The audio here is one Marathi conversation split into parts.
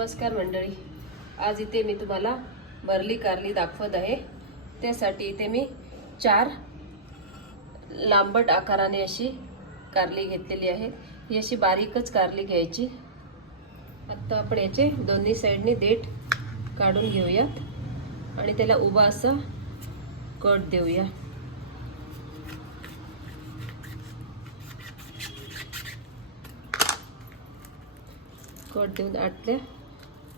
नमस्कार मंडळी, आज इथे मी तुम्हाला भरली कारली दाखवत आहे। त्यासाठी इथे मी 4 लांबट आकाराने अशी कारली घेतलेली आहे। ही अशी बारीकच कारली घ्यायची। आता आपण याचे दोन्ही साइडनी देठ काढून घेऊयात आणि त्याला उभा असा कट देऊया। कट देऊन आतल्या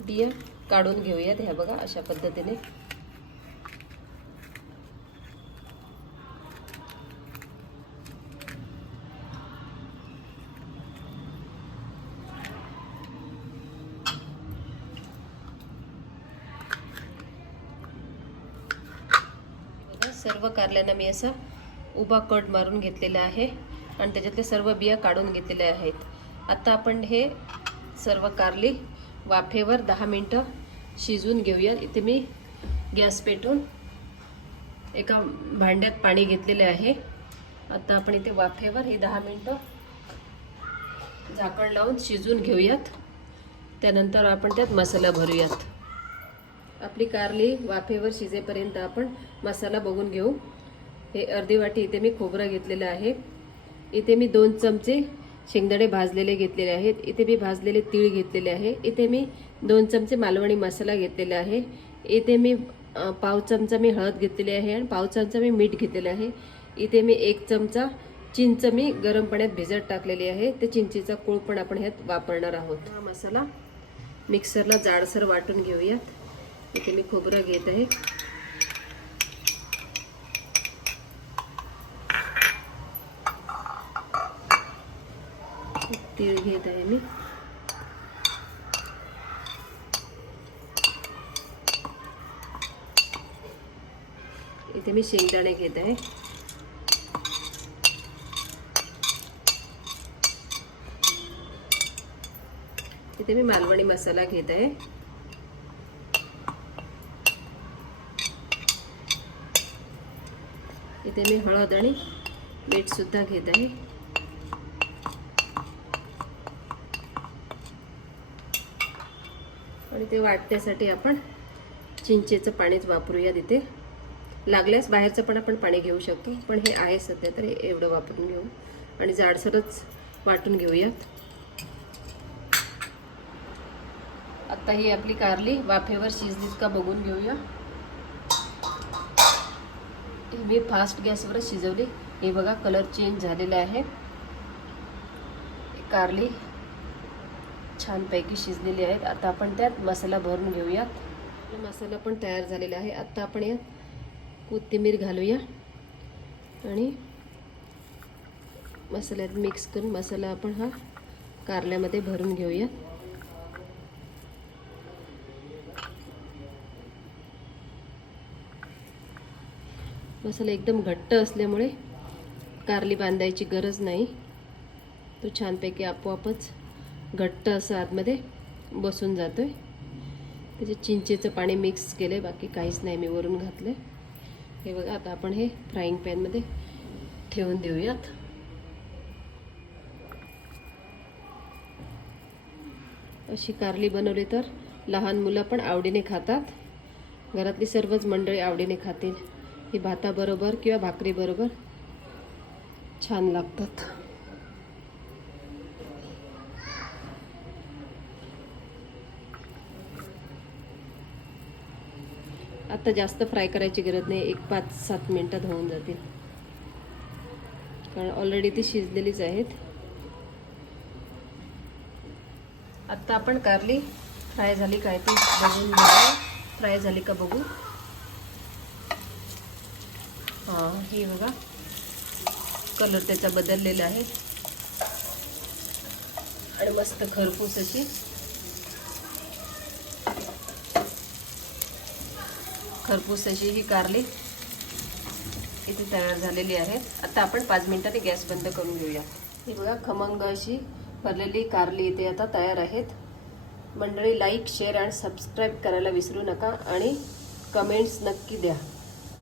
बिया काढून घेऊयात। ह्या बघा अशा पद्धतीने। सर्व कारल्यांना मी असा उभा कट मारून घेतलेला आहे आणि त्याच्यातले सर्व बिया काढून घेतलेल्या आहेत। आता आपण हे सर्व कारली वाफेवर 10 मिनिटं शिजवून घेऊया। इथे मी गॅस पेटवून एका भांड्यात पाणी घेतलेले आहे। आता आपण इथे वाफेवर ही 10 मिनिटं झाकण लावून शिजवून घेऊयात। त्यानंतर आपण त्यात मसाला भरूयात। आपली कारली वाफेवर शिजेपर्यंत आपण मसाला बघून घेऊ। हे अर्धी वाटी इथे मी खोबरं घेतलेलं आहे। इथे मी 2 चमचे शेंगदाणे भाजलेले घेतलेले आहेत। इथे मी भाजलेले तीळ घेतलेले आहे। इथे मी 2 चमचे मालवणी मसाला घेतलेला आहे। इथे मी पाव चमचा मी हळद घेतलेली आहे आणि पाव चमचा मी मीठ घेतलेले आहे। इथे मी 1 चमचा चिंच मी गरम पाण्यात भिजत टाकलेली आहे। ते चिंचेचा कोळ पण आपण ह्यात वापरणार आहोत। हा मसाला मिक्सरला जाडसर वाटून घेऊयात। इथे मी खोबरं घेत आहे। तीळ घेत आहे मी। इथे मी शेंगदाणे घेत आहे। इथे मी मालवणी मसाला घेत आहे। इथे मी हळद आणि मीठ सुद्धा घेत आहे। आणि ते वाटण्यासाठी आपण चिंचेचं पाणीच वापरूया। तिथे लागल्यास बाहेरचं पण आपण पाणी घेऊ शकतो, पण हे आहे सध्या तर हे एवढं वापरून घेऊ आणि जाडसरच वाटून घेऊयात। आता ही आपली कारली वाफेवर शिजलीत का बघून घेऊया। मी फास्ट गॅसवर शिजवली। हे बघा कलर चेंज झालेला आहे। कारली छानपैकी शिजलेली आहेत। आता आपण त्यात मसाला भरून घेऊयात। मसाला पण तयार झालेला आहे। आता आपण यात कोथिंबीर घालूया आणि मसाल्यात मिक्स करून मसाला आपण हा कारल्यामध्ये भरून घेऊया। मसाला एकदम घट्ट असल्यामुळे कारली बांधायची गरज नाही। तो छानपैकी आपोआपच घट्ट असं आतमध्ये बसून जातोय। त्याचे चिंचेचं पाणी मिक्स केलंय, बाकी काहीच नाही मी वरून घातलंय। हे बघा आता आपण हे फ्राईंग पॅन मध्ये ठेवून देऊयात। अशी कारली बनवली तर लहान मुलं पण आवडीने खातात। घरातली सर्वच मंडळी आवडीने खातील। ही भाताबरोबर किंवा भाकरी बरोबर छान लागतात। आता जास्त फ्राय करायची गरज नाही, एक 5-7 मिनिटात होऊन जातील, कारण ऑलरेडी ती शिजलेलीच आहेत। आता आपण कारली फ्राय झाली काय ती बघून घेऊया। फ्राय झाली का बघू। ही बघा कलर त्याचा बदललेला आहे आणि मस्त खरपूस अशी ही कारली इथे तयार झालेली आहे। आता आपण 5 मिनिटांनी गॅस बंद करून घेऊया। ही बघा खमंग अशी भरलेली कारली इथे आता तयार आहेत। मंडळी लाईक, शेअर आणि सबस्क्राईब करायला विसरू नका आणि कमेंट्स नक्की द्या।